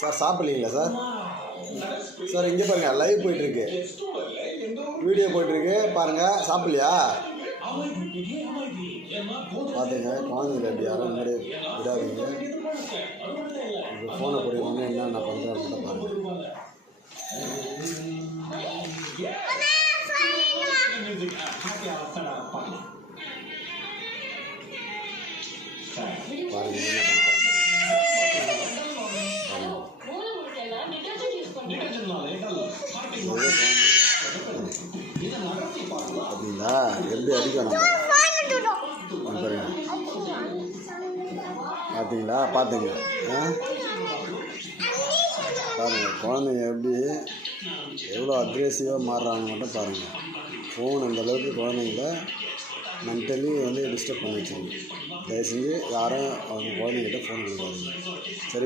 Sir சாப்பிட்லீங்களா sir? Sir இங்கே பாருங்கள், live போயிட்டுருக்கு, வீடியோ போயிட்டுருக்கு பாருங்கள். சாப்பிட்லையா? பார்த்துங்க, குழந்தைங்கள எப்படி யாரும் முன்னாடி விடாதீங்க. இப்போ ஃபோனை போடுவாங்க, என்ன பண்ணுறேன் அப்படின்னு பாருங்கள். பாருங்கள் அப்படிங்களா? எப்படி அடிக்கணும் பார்த்தீங்களா? பார்த்துங்க பாருங்கள், குழந்தைங்க எப்படி எவ்வளோ அக்ரெசிவாக மாறுறாங்க மட்டும் பாருங்கள். ஃபோன் அந்தளவுக்கு குழந்தைங்கள மென்டலி டிஸ்டர்ப் பண்ணி வச்சுருங்க. தயவு செஞ்சு யாரும் அவங்க குழந்தைங்கிட்ட ஃபோன் கொடுக்காதீங்க. சரி.